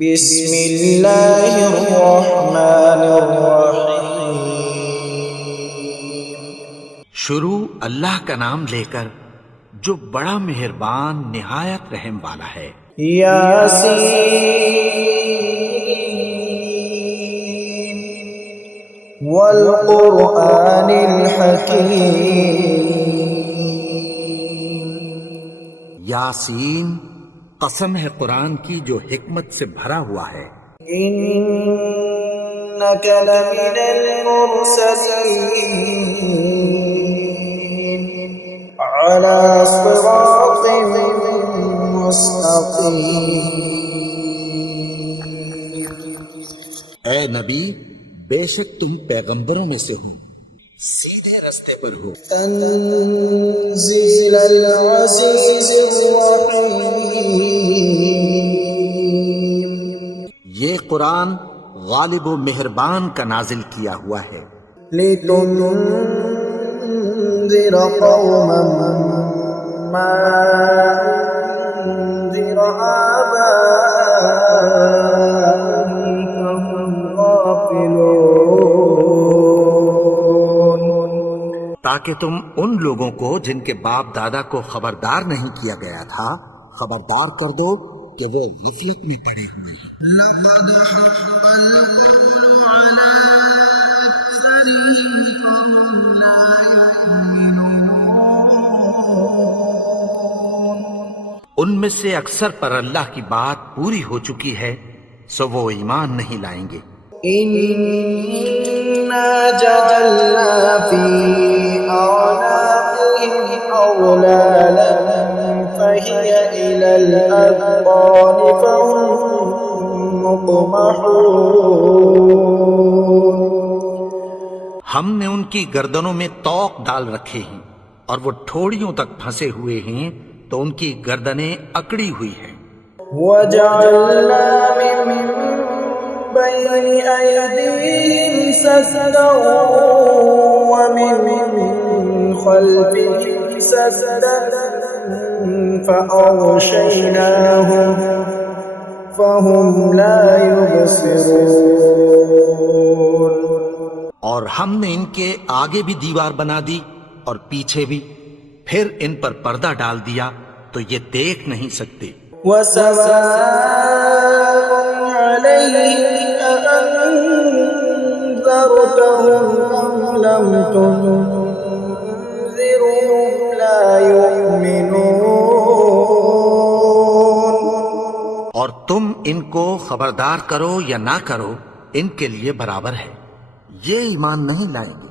بسم اللہ الرحمن الرحیم۔ شروع اللہ کا نام لے کر جو بڑا مہربان نہایت رحم والا ہے۔ یاسین والقرآن الحکیم۔ یاسین، قسم ہے قرآن کی جو حکمت سے بھرا ہوا ہے۔ انک لمن المرسلین علی صراط مستقیم۔ اے نبی، بے شک تم پیغمبروں میں سے ہو، سیدھے رستے پر ہو۔ تنزیل العزیز الرحیم۔ یہ قرآن غالب و مہربان کا نازل کیا ہوا ہے۔ لتنذر قوما ما انذر آباؤهم فهم غافلون۔ تاکہ تم ان لوگوں کو جن کے باپ دادا کو خبردار نہیں کیا گیا تھا خبردار کر دو کہ وہ غفلت میں پڑے ہوئے ہیں۔ لقد حق القول على أكثرهم فهم لا يؤمنون۔ ان میں سے اکثر پر اللہ کی بات پوری ہو چکی ہے، سو وہ ایمان نہیں لائیں گے۔ إنا جعلنا في أعناقهم أغلالا فهي إلى الأذقان فهم مقمحون۔ ہم نے ان کی گردنوں میں طوق ڈال رکھے ہیں اور وہ ٹھوڑیوں تک پھنسے ہوئے ہیں، تو ان کی گردنیں اکڑی ہوئی ہیں۔ وجعلنا من بين أيديهم سدا ومن خلفهم سدا فأغشيناهم فهم لا يبصرون۔ اور ہم نے ان کے آگے بھی دیوار بنا دی اور پیچھے بھی، پھر ان پر پردہ ڈال دیا تو یہ دیکھ نہیں سکتے۔ وسواء عليهم أأنذرتهم أم لم تنذرهم لا يؤمنون۔ اور تم ان کو خبردار کرو یا نہ کرو، ان کے لیے برابر ہے، یہ ایمان نہیں لائیں گے۔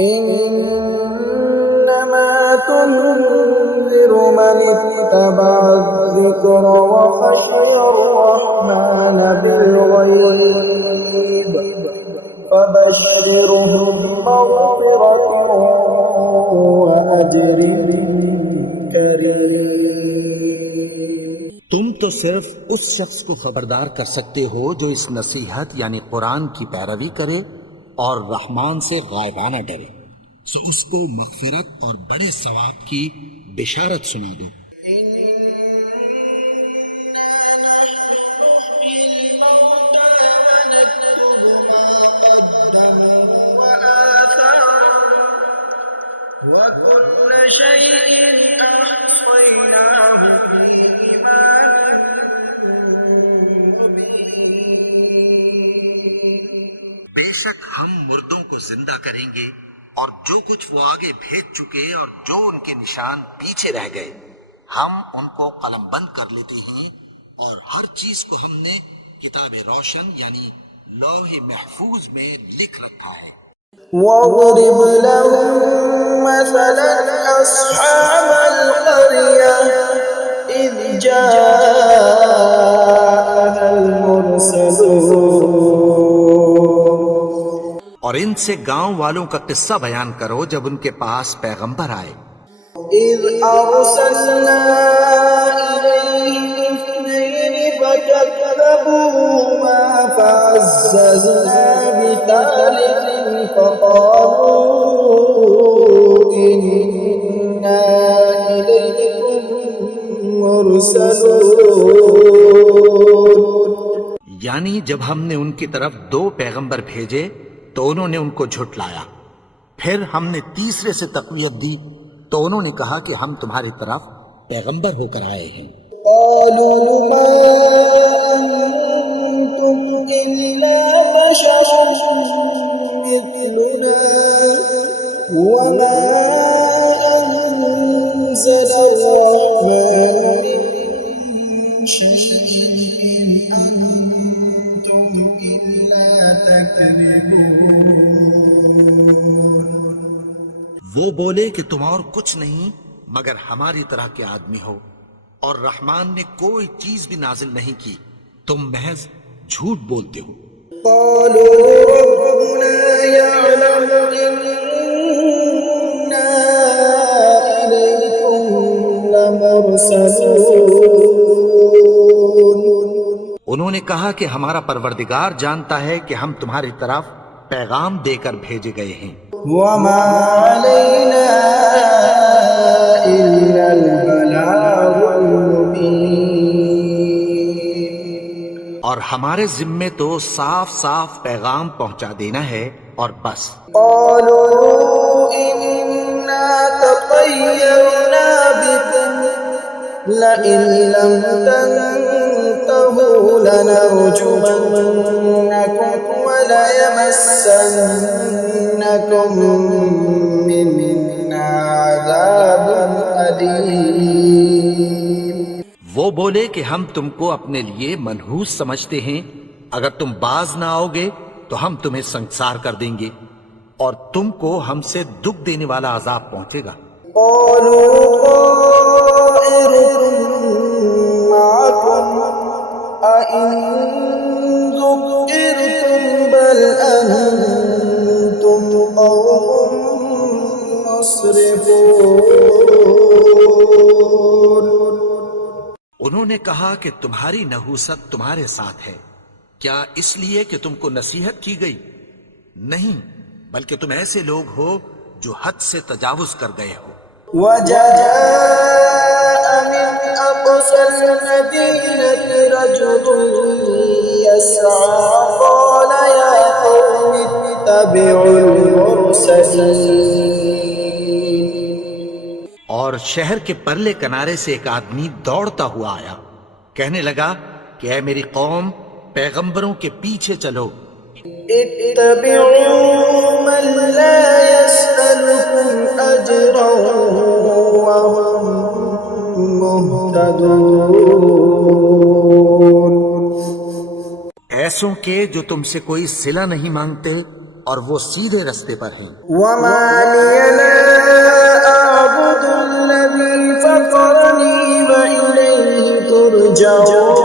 إنما تنذر من اتبع الذكر وخشي الرحمن بالغيب فبشرهم بمغفرة وأجر كريم۔ تم تو صرف اس شخص کو خبردار کر سکتے ہو جو اس نصیحت یعنی قرآن کی پیروی کرے اور رحمان سے غائبانہ ڈرے، سو اس کو مغفرت اور بڑے ثواب کی بشارت سنا دو۔ وكل شيء أحصيناه في إمام مبين۔ بے شک ہم مردوں کو زندہ کریں گے، اور جو کچھ وہ آگے بھیج چکے اور جو ان کے نشان پیچھے رہ گئے ہم ان کو قلم بند کر لیتے ہیں، اور ہر چیز کو ہم نے کتاب روشن یعنی لوح محفوظ میں لکھ رکھا ہے۔ واضرب لهم مثلا أصحاب القرية إذ جاءها المرسلون۔ اور ان سے گاؤں والوں کا قصہ بیان کرو جب ان کے پاس پیغمبر آئے۔ إذ أرسلنا إليهم اثنين فكذبوهما فعززنا بثالث فقالوا إنا إليكم مرسلون۔ یعنی جب ہم نے ان کی طرف 2 پیغمبر بھیجے تو انہوں نے ان کو جھٹلایا، پھر ہم نے تیسرے سے تقویت دی تو انہوں نے کہا کہ ہم تمہاری طرف پیغمبر ہو کر آئے ہیں۔ قالوا ما أنتم إلا بشر مثلنا وما أنزل الرحمن من شيء إن أنتم إلا تكذبون۔ وہ بولے کہ تم اور کچھ نہیں مگر ہماری طرح کے آدمی ہو، اور رحمان نے کوئی چیز بھی نازل نہیں کی، تم محض جھوٹ بولتے ہو۔ قالوا ربنا يعلم إنا إليكم لمرسلون۔ انہوں نے کہا کہ ہمارا پروردگار جانتا ہے کہ ہم تمہاری طرف پیغام دے کر بھیجے گئے ہیں، وما علينا إلا البلاغ المبين۔ اور ہمارے ذمے تو صاف صاف پیغام پہنچا دینا ہے اور بس۔ قالوا إنا تطيرنا بكم لئن لم تنتهوا لنرجمنكم وليمسنكم منا عذاب أليم۔ وہ بولے کہ ہم تم کو اپنے لیے منحوس سمجھتے ہیں، اگر تم باز نہ آؤ گے تو ہم تمہیں سنسار کر دیں گے اور تم کو ہم سے دکھ دینے والا عذاب پہنچے گا۔ قالوا طائركم معكم أئن ذكرتم بل أنتم قوم مسرفون۔ انہوں نے کہا کہ تمہاری نحوست تمہارے ساتھ ہے، کیا اس لیے کہ تم کو نصیحت کی گئی؟ نہیں، بلکہ تم ایسے لوگ ہو جو حد سے تجاوز کر گئے ہو۔ وجاء من أقصى المدينة رجل يسعى قال يا قوم اتبعوا المرسلين۔ اور شہر کے پرلے کنارے سے ایک آدمی دوڑتا ہوا آیا، کہنے لگا کہ اے میری قوم، پیغمبروں کے پیچھے چلو۔ اتبعوا من لا يسألكم أجرا وهم مهتدون۔ ایسوں کے جو تم سے کوئی صلہ نہیں مانگتے اور وہ سیدھے رستے پر ہیں۔ وما لي لا أعبد الذي فطرني وإليه ترجعون۔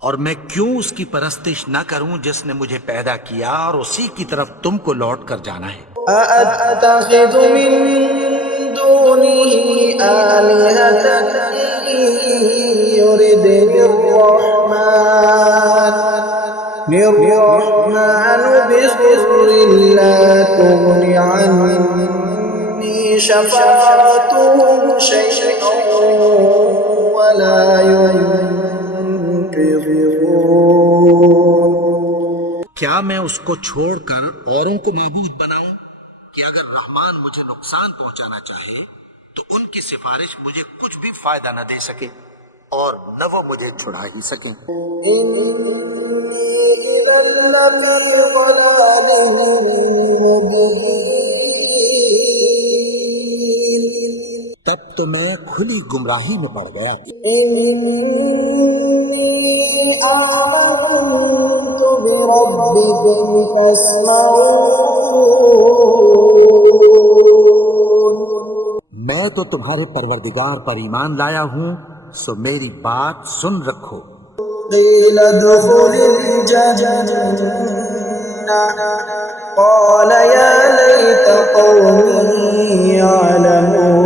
اور میں کیوں اس کی پرستش نہ کروں جس نے مجھے پیدا کیا اور اسی کی طرف تم کو لوٹ کر جانا ہے۔ أأتخذ من دونه آلهة إن يردني الرحمن بضر لا تغن عني شفاعتهم شيئا ولا ينقذون۔ کیا میں اس کو چھوڑ کر اوروں کو معبود بناؤں کہ اگر رحمان مجھے نقصان پہنچانا چاہے تو ان کی سفارش مجھے کچھ بھی فائدہ نہ دے سکے اور نہ وہ مجھے چھڑا ہی سکیں۔ تب تو میں کھلی گمراہی میں پڑ گیا۔ آمنت بربكم فاسمعون۔ میں تو تمہارے پروردگار پر ایمان لایا ہوں، سو میری بات سن رکھو۔ قيل ادخل الجنة قال يا ليت قومي يعلمون۔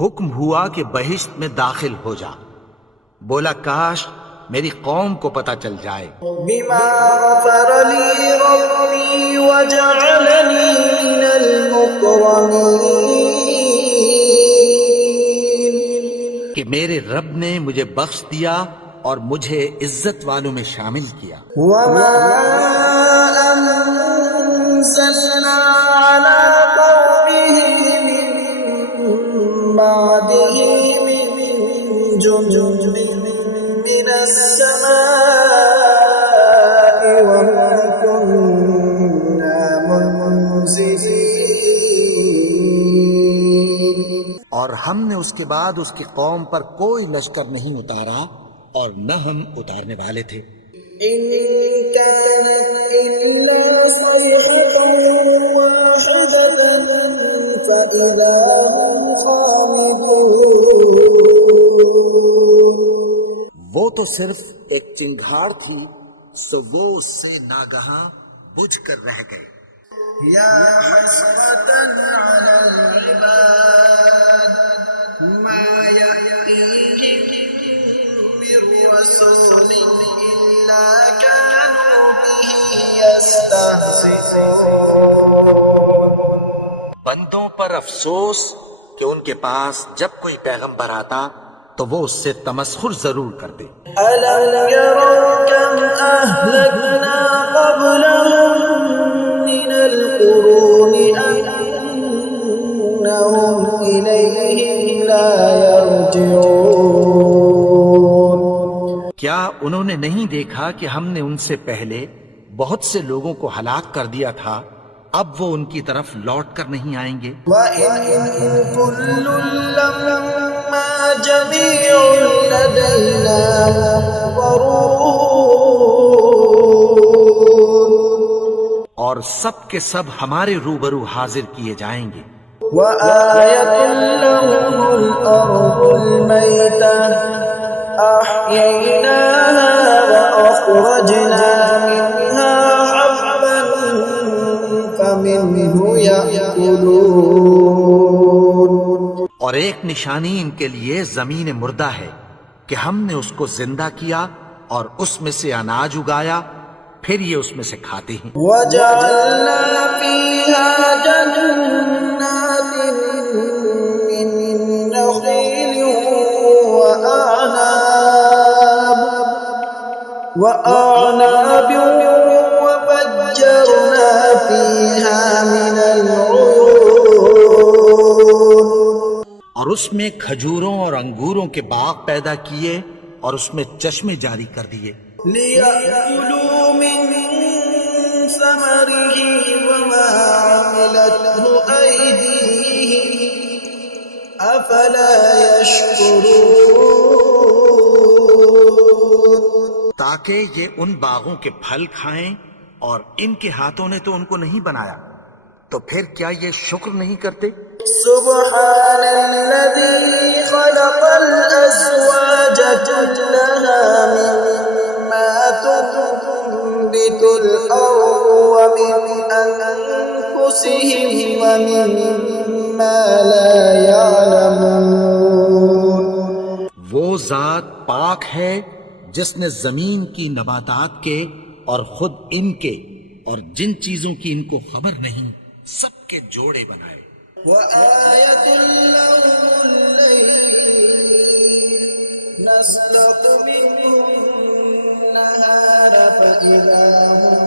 حکم ہوا کہ بہشت میں داخل ہو جا، بولا کاش میری قوم کو پتہ چل جائے۔ بما غفر لي ربي وجعلني من المكرمين۔ کہ میرے رب نے مجھے بخش دیا اور مجھے عزت والوں میں شامل کیا. وما أنزلنا على قومه من بعده من جند من السماء وما كنا منزلين. اور ہم نے اس کے بعد اس کی قوم پر کوئی لشکر نہیں اتارا اور نہ ہم اتارنے والے تھے. إن كانت إلا صيحة واحدة فإذا هم خامدون. وہ تو صرف ایک چنگھاڑ تھی سو وہ اس سے ناگہاں بجھ کر رہ گئے. يا حسرة على العباد ما يأتيهم من رسول إلا كانوا به يستهزئون. بندوں پر افسوس کہ ان کے پاس جب کوئی پیغمبر آتا تو وہ اس سے تمسخر ضرور کرتے. ألم يروا كم أهلكنا قبلهم من القرون أنهم إليهم لا يرجعون. کیا انہوں نے نہیں دیکھا کہ ہم نے ان سے پہلے بہت سے لوگوں کو ہلاک کر دیا تھا، اب وہ ان کی طرف لوٹ کر نہیں آئیں گے؟ وَإِن كُلٌّ لَّمَّا جَمِيعٌ لَّدَيْنَا مُحْضَرُونَ. اور سب کے سب ہمارے روبرو حاضر کیے جائیں گے. وَآيَةٌ لَّهُمُ الْأَرْضُ الْمَيْتَةُ أَحْيَيْنَاهَا وَأَخْرَجْنَا مِنْهَا حَبًّا فَمِنْهُ يَأْكُلُونَ. اور ایک نشانی ان کے لیے زمین مردہ ہے کہ ہم نے اس کو زندہ کیا اور اس میں سے اناج اگایا، پھر یہ اس میں سے کھاتے ہیں. وَجَعَلْنَا فِيهَا جَنَّاتٍ مِّن نَّخِيلٍ وَأَعْنَابٍ وَفَجَّرْنَا فِيهَا مِنَ الْعُيُونِ. اور اس میں کھجوروں اور انگوروں کے باغ پیدا کیے اور اس میں چشمے جاری کر دیے. لِيَأْكُلُوا مِن ثَمَرِهِ وَمَا عَمِلَتْهُ أَيْدِيهِمْ أَفَلَا يَشْكُرُونَ. تاکہ یہ ان باغوں کے پھل کھائیں اور ان کے ہاتھوں نے تو ان کو نہیں بنایا، تو پھر کیا یہ شکر نہیں کرتے؟ سبحان الذي خلق الأزواج كلها مما تنبت الأرض ومن أنفسهم ومما لا يعلمون. وہ ذات پاک ہے جس نے زمین کی نباتات کے اور خود ان کے اور جن چیزوں کی ان کو خبر نہیں سب کے جوڑے بنائے. وآية لهم الليل نسلق منه النهار فإذا هم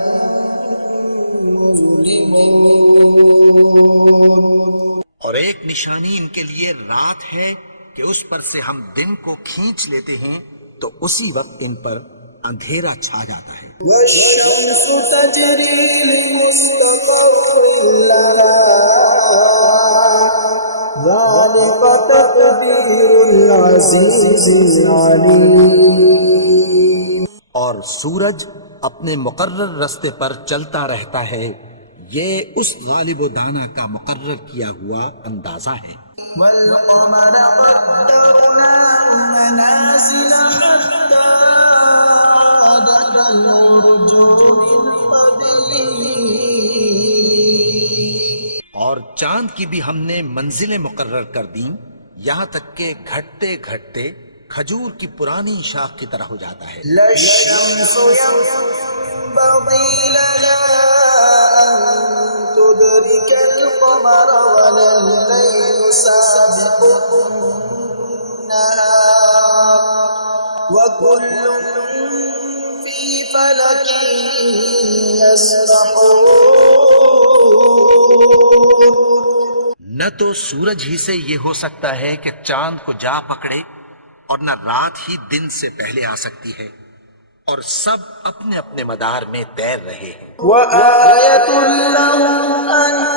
مظلمون. اور ایک نشانی ان کے لیے رات ہے کہ اس پر سے ہم دن کو کھینچ لیتے ہیں تو اسی وقت ان پر اندھیرا چھا جاتا ہے. والشمس تجري لمستقر لها ذلك تقدير العزيز العليم. اور سورج اپنے مقرر رستے پر چلتا رہتا ہے، یہ اس غالب و دانا کا مقرر کیا ہوا اندازہ ہے. والقمر قدرناه منازل حتى عاد كالعرجون القديم. اور چاند کی بھی ہم نے منزلیں مقرر کر دیں یہاں تک کہ گھٹتے گھٹتے کھجور کی پرانی شاخ کی طرح ہو جاتا ہے. لا الشمس ينبغي لها أن تدرك القمر ولا الليل سابق النهار وكل في فلك يسبحون. نہ تو سورج ہی سے یہ ہو سکتا ہے کہ چاند کو جا پکڑے، اور نہ رات ہی دن سے پہلے آ سکتی ہے، اور سب اپنے اپنے مدار میں تیر رہے ہیں. وآية لهم أنا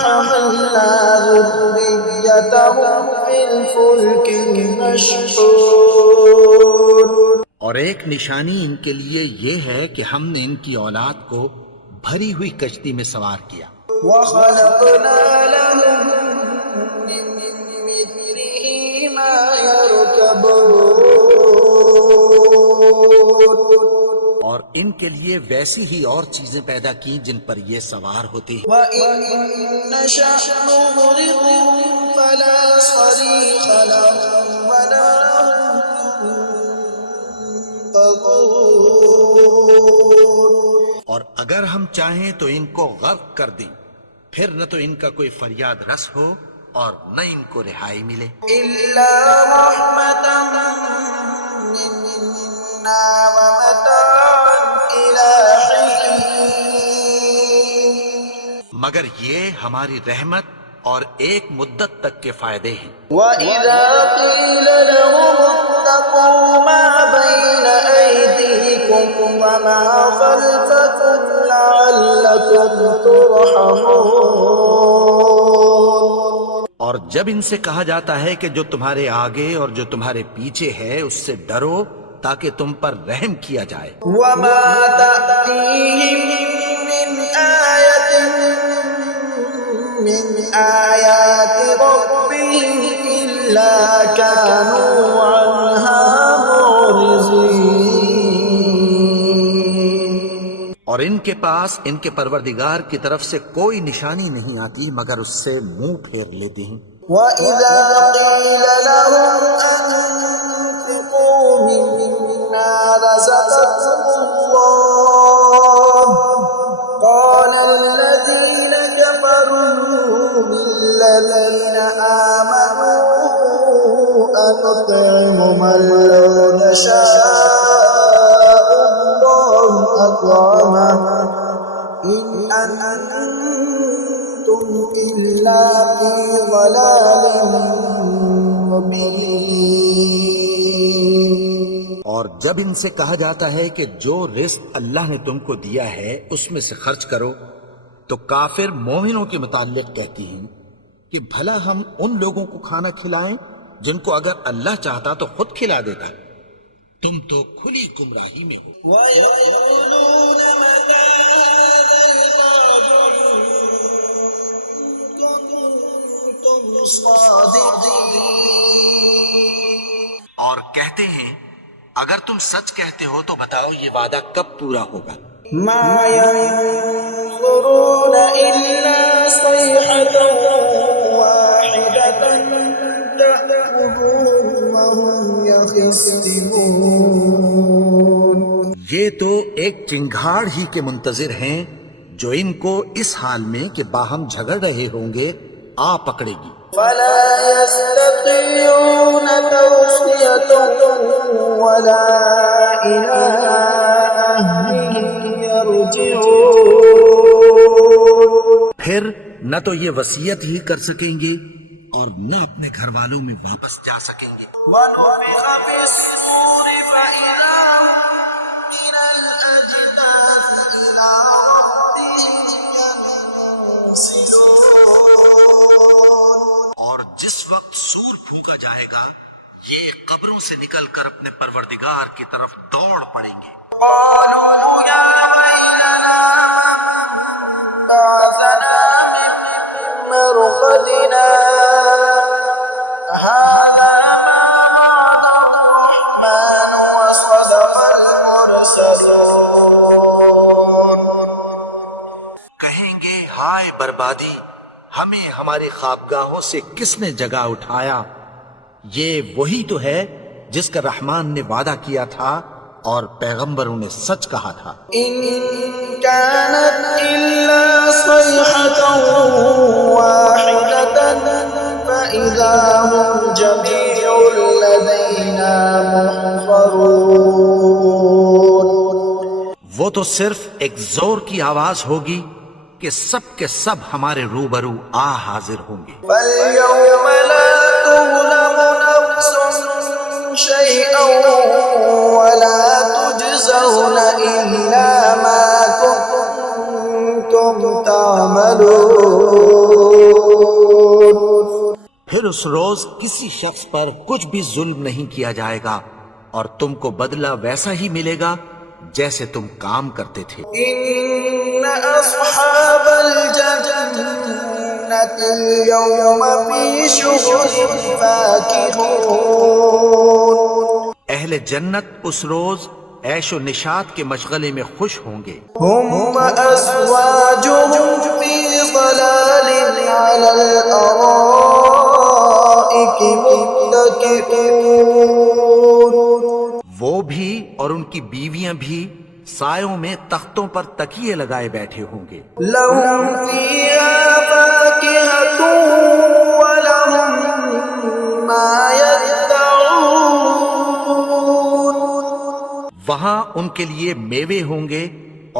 حملنا ذريتهم في الفلك المشحون. اور ایک نشانی ان کے لیے یہ ہے کہ ہم نے ان کی اولاد کو بھری ہوئی کشتی میں سوار کیا. وخلقنا لهم من مثله ما يركبون. اور ان کے لیے ویسی ہی اور چیزیں پیدا کی جن پر یہ سوار ہوتے ہیں. وَإِن نَّشَأْ نُغْرِقْهُمْ فَلَا صَرِيخَ لَهُمْ وَلَا هُمْ ينقذون. اور اگر ہم چاہیں تو ان کو غرق کر دیں، پھر نہ تو ان کا کوئی فریاد رس ہو اور نہ ان کو رہائی ملے. إِلَّا رَحْمَةً مِّنَّا وَمَتَاعًا إِلَىٰ حِينٍ. مگر یہ ہماری رحمت اور ایک مدت تک کے فائدے ہیں. وَإِذَا قِيلَ لَهُمُ اتَّقُوا مَا بَيْنَ أَيْدِيكُمْ وَمَا خَلْفَكُمْ لَعَلَّكُمْ تُرْحَمُونَ. اور جب ان سے کہا جاتا ہے کہ جو تمہارے آگے اور جو تمہارے پیچھے ہے اس سے ڈرو تاکہ تم پر رحم کیا جائے. وَمَا تَأْتِيهِم مِّنْ آيَةٍ مِّنْ آيَاتِ رَبِّهِمْ إِلَّا كَانُوا عَنْهَا مُعْرِضِينَ. اور ان کے پاس ان کے پروردگار کی طرف سے کوئی نشانی نہیں آتی مگر اس سے منہ پھیر لیتے ہیں. وَإِذَا قِيلَ لَهُمْ أَنفِقُوا مِمَّا رَزَقَكُمُ اللَّهُ قَالَ الَّذِينَ كَفَرُوا لِلَّذِينَ آمَنُوا أَنُطْعِمُ مَن لَّوْ يَشَاءُ اللَّهُ أَطْعَمَهُ إِنْ أَنتُمْ إِلَّا فِي ضَلَالٍ مُّبِينٍ. اور جب ان سے کہا جاتا ہے کہ جو رزق اللہ نے تم کو دیا ہے اس میں سے خرچ کرو، تو کافر مومنوں کے متعلق کہتی ہیں کہ بھلا ہم ان لوگوں کو کھانا کھلائیں جن کو اگر اللہ چاہتا تو خود کھلا دیتا. تم تو کھلی گمراہی میں ہو. وَيَقُولُونَ مَتَىٰ هَٰذَا الْوَعْدُ إِن كُنتُمْ صَادِقِينَ. اور کہتے ہیں اگر تم سچ کہتے ہو تو بتاؤ یہ وعدہ کب پورا ہوگا. مَا يَنظُرُونَ إِلَّا صَيْحَةً وَاحِدَةً تَأْخُذُهُمْ وَهُمْ يَخِصِّمُونَ. یہ تو ایک چنگھاڑ ہی کے منتظر ہیں جو ان کو اس حال میں کہ باہم جھگڑ رہے ہوں گے آ پکڑے گی. فَلَا يَسْتَطِيعُونَ تَوْصِيَةً وَلَا إِلَىٰ أَهْلِهِمْ يَرْجِعُونَ. پھر نہ تو یہ وصیت ہی کر سکیں گے اور نہ اپنے گھر والوں میں واپس جا سکیں گے. وَنُفِخَ فِي الصُّورِ فَإِذَا هُم مِّنَ الْأَجْدَاثِ إِلَىٰ رَبِّهِمْ يَنسِلُونَ. اور جس وقت سور پھونکا جائے گا یہ قبروں سے نکل کر اپنے پروردگار کی طرف دوڑ پڑیں گے. قَالُوا يَا وَيْلَنَا مَن بَعَثَنَا مِن مَّرْقَدِنَا هَٰذَا مَا وَعَدَ الرَّحْمَٰنُ وَصَدَقَ الْمُرْسَلُونَ. کہیں گے ہائے بربادی، ہمیں ہماری خوابگاہوں سے کس نے جگا اٹھایا. یہ وہی تو ہے جس کا رحمان نے وعدہ کیا تھا اور پیغمبروں نے سچ کہا تھا. إِن كَانَتْ إِلَّا صَيْحَةً وَاحِدَةً فإذا هم جميع لدينا محضرون. وہ تو صرف ایک زور کی آواز ہوگی کہ سب کے سب ہمارے روبرو حاضر ہوں گے. فاليوم لا تظلم نفس شيئا ولا تجزون إلا ما كنتم تعملون. پھر اس روز کسی شخص پر کچھ بھی ظلم نہیں کیا جائے گا اور تم کو بدلہ ویسا ہی ملے گا جیسے تم کام کرتے تھے. إن أصحاب الجنة اليوم في شغل فاكهون. اہل جنت اس روز عیش و نشاط کے مشغلے میں خوش ہوں گے. هم وأزواجهم في ظلال على الأرائك متكئون. وہ بھی اور ان کی بیویاں بھی سایوں میں تختوں پر تکیے لگائے بیٹھے ہوں گے. لهم فيها فاكهة ولهم ما يدعون. وہاں ان کے لیے میوے ہوں گے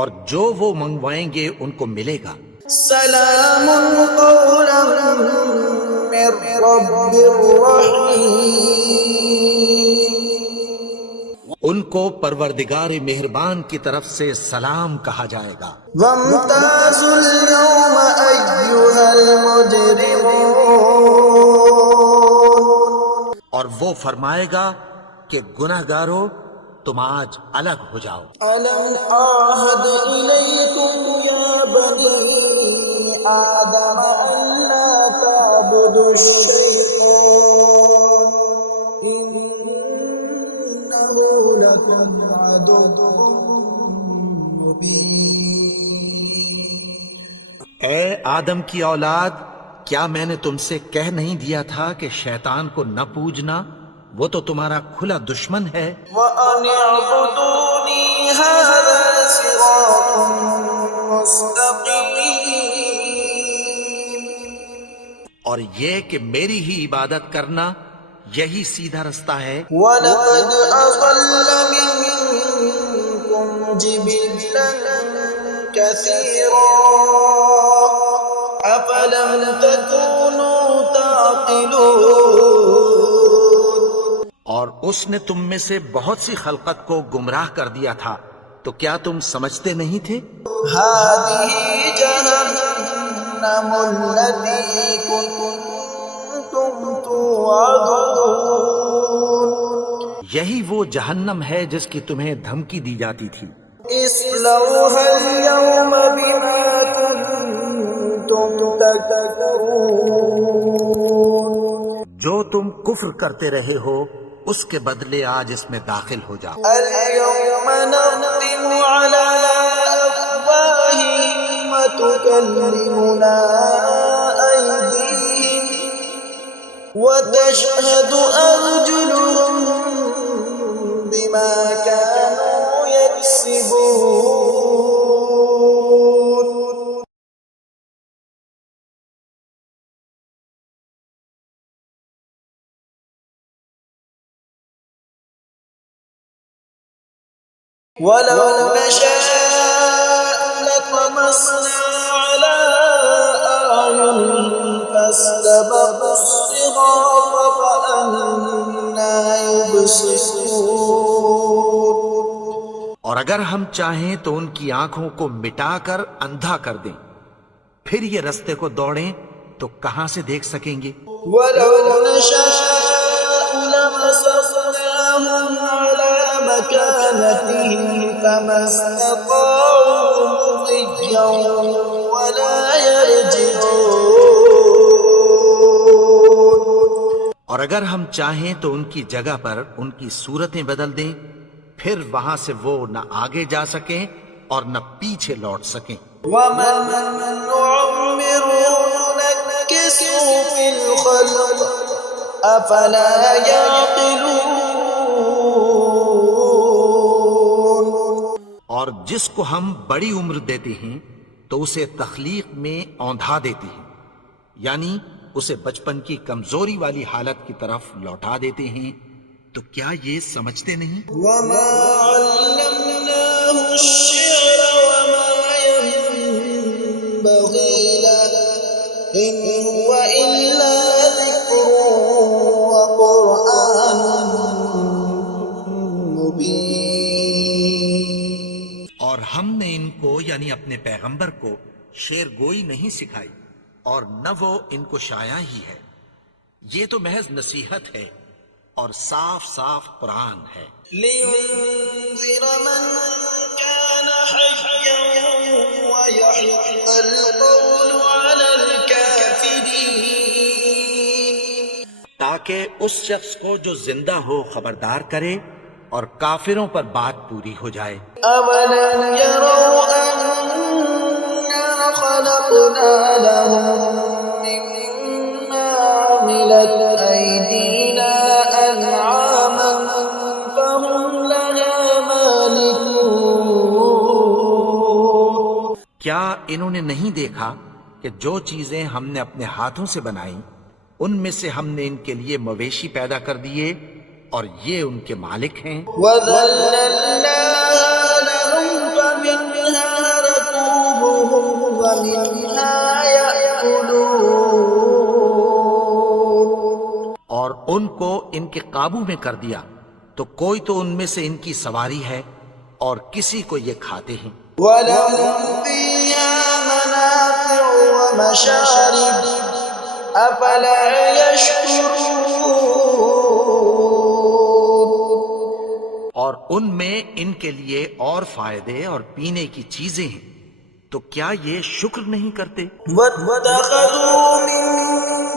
اور جو وہ منگوائیں گے ان کو ملے گا. سلام قولا من رب رحیم. ان کو پروردگار مہربان کی طرف سے سلام کہا جائے گا. وامتازوا اليوم أيها المجرمون. اور وہ فرمائے گا کہ گناہگارو تم آج الگ ہو جاؤ. ألم أعهد إليكم يا بني آدم ألا تعبدوا الشيطان إنه لكم عدو مبين. اے آدم کی اولاد، کیا میں نے تم سے کہہ نہیں دیا تھا کہ شیطان کو نہ پوجنا؟ وہ تو تمہارا کھلا دشمن ہے. وَأَنِ اعْبُدُونِي هَذَا صِرَاطٌ مُسْتَقِيمٌ. اور یہ کہ میری ہی عبادت کرنا یہی سیدھا رستہ ہے. وَلَقَدْ أَضَلَّ مِنكُمْ جِبِلًّا كَثِيرًا أَفَلَمْ تَكُونُوا تَعْقِلُونَ. اور اس نے تم میں سے بہت سی خلقت کو گمراہ کر دیا تھا، تو کیا تم سمجھتے نہیں تھے؟ هَذِهِ جَهَنَّمُ الَّتِي كُنتُمْ تُوعَدُونَ. یہی وہ جہنم ہے جس کی تمہیں دھمکی دی جاتی تھی. اصلوها اليوم بما كنتم تكفرون. جو تم کفر کرتے رہے ہو اس کے بدلے آج اس میں داخل ہو جاؤ. اليوم نختم على أفواههم وتكلمنا أيديهم وتشهد أرجلهم بما كانوا يكسبون. ولو نشاء لطمسنا على أعينهم فاستبقوا الصراط فأنى يبصرون. اور اگر ہم چاہیں تو ان کی آنکھوں کو مٹا کر اندھا کر دیں، پھر یہ رستے کو دوڑیں تو کہاں سے دیکھ سکیں گے. ولو نشاء لمسخناهم على مكانتهم فما استطاعوا مضيا ولا يرجعون. اور اگر ہم چاہیں تو ان کی جگہ پر ان کی صورتیں بدل دیں، پھر وہاں سے وہ نہ آگے جا سکیں اور نہ پیچھے لوٹ سکیں. ومن نعمره ننكسه في الخلق أفلا يعقلون. اور جس کو ہم بڑی عمر دیتے ہیں تو اسے تخلیق میں اوندھا دیتے ہیں، یعنی اسے بچپن کی کمزوری والی حالت کی طرف لوٹا دیتے ہیں، تو کیا یہ سمجھتے نہیں؟ وما علمناه الشعر وما ينبغي له إن هو إلا ذكر وقرآن مبين. اور ہم نے ان کو یعنی اپنے پیغمبر کو شعر گوئی نہیں سکھائی، اور نہ وہ ان کو شاعر ہی ہے، یہ تو محض نصیحت ہے اور صاف صاف قرآن ہے۔ لينذر من كان حيا ويحق القول على الكافرين. تاکہ اس شخص کو جو زندہ ہو خبردار کرے اور کافروں پر بات پوری ہو جائے۔ أولم يروا أنا خلقنا لهم مما عملت أيدينا أنعاما فهم لها مالكون. کیا انہوں نے نہیں دیکھا کہ جو چیزیں ہم نے اپنے ہاتھوں سے بنائیں ان میں سے ہم نے ان کے لیے مویشی پیدا کر دیے اور یہ ان کے مالک ہیں۔ وَذَلَّلْنَاهَا لَهُمْ فَمِنْهَا رَكُوبُهُمْ وَمِنْهَا يَأْكُلُونَ. اور ان کو ان کے قابو میں کر دیا تو کوئی تو ان میں سے ان کی سواری ہے اور کسی کو یہ کھاتے ہیں۔ وَلَهُمْ فِيهَا مَنَافِعُ وَمَشَارِبُ أَفَلَا يَشْكُرُونَ. اور ان میں ان کے لیے اور فائدے اور پینے کی چیزیں ہیں، تو کیا یہ شکر نہیں کرتے؟ وَاتَّخَذُوا مِن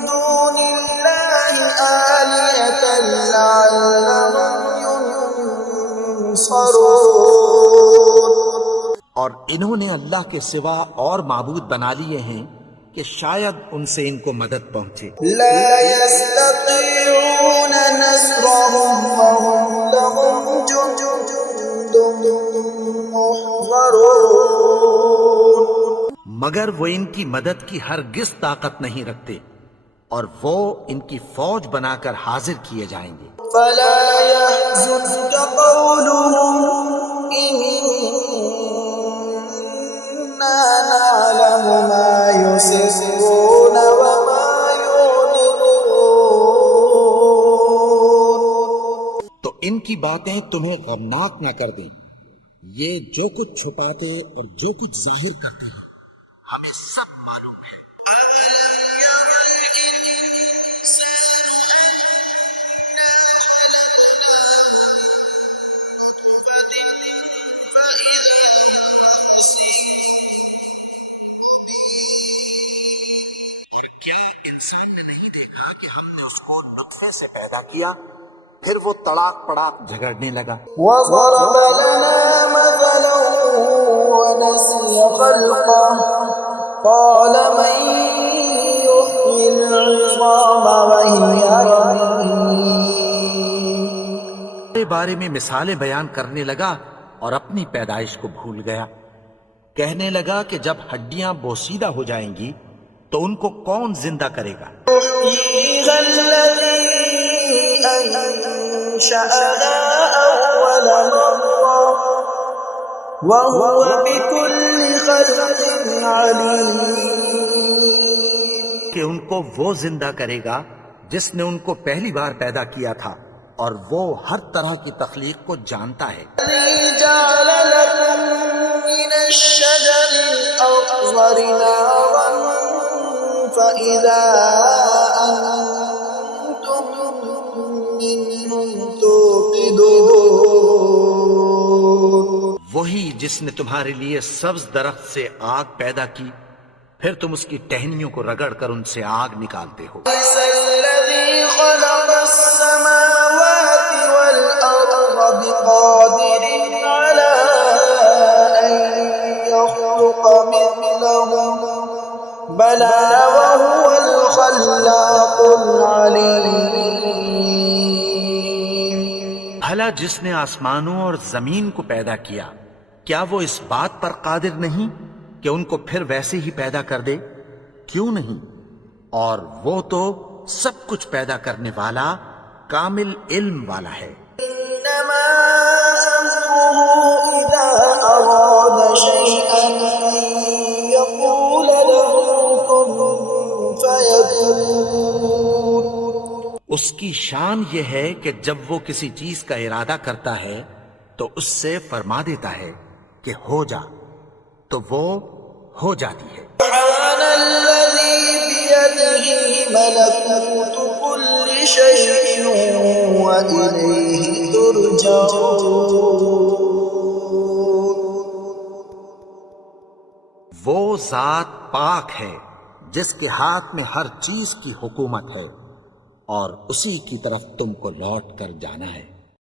دُونِ اللَّهِ آلِهَةً لَعَلَّهُمْ يُنصَرُونَ. اور انہوں نے اللہ کے سوا اور معبود بنا لیے ہیں کہ شاید ان سے ان کو مدد پہنچے۔ لا يستطيعون نصرهم وهم لهم جند محضرون. مگر وہ ان کی مدد کی ہرگز طاقت نہیں رکھتے اور وہ ان کی فوج بنا کر حاضر کیے جائیں گے۔ فلا يحزنك قولهم إنا نعلم ما يسرون وما يعلنون. تو ان کی باتیں تمہیں غمناک نہ کر دیں، یہ جو کچھ چھپاتے اور جو کچھ ظاہر کرتے ہیں ہمیں سب معلوم ہے۔ کیا انسان نے نہیں دیکھا کہ ہم نے اس کو نطفے سے پیدا کیا، پھر وہ تڑاک پڑاک جھگڑنے لگا۔ وضرب لنا مثلا ونسي خلقه قال من يحيي العظام وهي رميم. کے بارے میں مثالیں بیان کرنے لگا اور اپنی پیدائش کو بھول گیا۔ کہنے لگا کہ جب ہڈیاں بوسیدہ ہو جائیں گی تو ان کو کون زندہ کرے گا؟ يحييها الذي أنشأها أول مرة وهو بكل خلق عليم. کہ ان کو وہ زندہ کرے گا جس نے ان کو پہلی بار پیدا کیا تھا اور وہ ہر طرح کی تخلیق کو جانتا ہے۔ الذي جعل لكم من الشجر الأخضر نارا فإذا أنتم منه توقدون. وہی جس نے تمہارے لیے سبز درخت سے آگ پیدا کی، پھر تم اس کی ٹہنیوں کو رگڑ کر ان سے آگ نکالتے ہو۔ ليس الذي خلق السماوات والأرض بقادر على أن يخلق مثلهم بلى وهو الخلاق العليم. بھلا جس نے آسمانوں اور زمین کو پیدا کیا، کیا وہ اس بات پر قادر نہیں کہ ان کو پھر ویسے ہی پیدا کر دے؟ کیوں نہیں؟ اور وہ تو سب کچھ پیدا کرنے والا کامل علم والا ہے۔ إنما أمره إذا أراد شيئا أن يقول له كن فيكون۔ اس کی شان یہ ہے کہ جب وہ کسی چیز کا ارادہ کرتا ہے تو اس سے فرما دیتا ہے کہ ہو جا، تو وہ ہو جاتی ہے۔ سبحان الذي بيده ملكوت كل شيء وإليه ترجعون۔ وہ ذات پاک ہے جس کے ہاتھ میں ہر چیز کی حکومت ہے اور اسی کی طرف تم کو لوٹ کر جانا ہے۔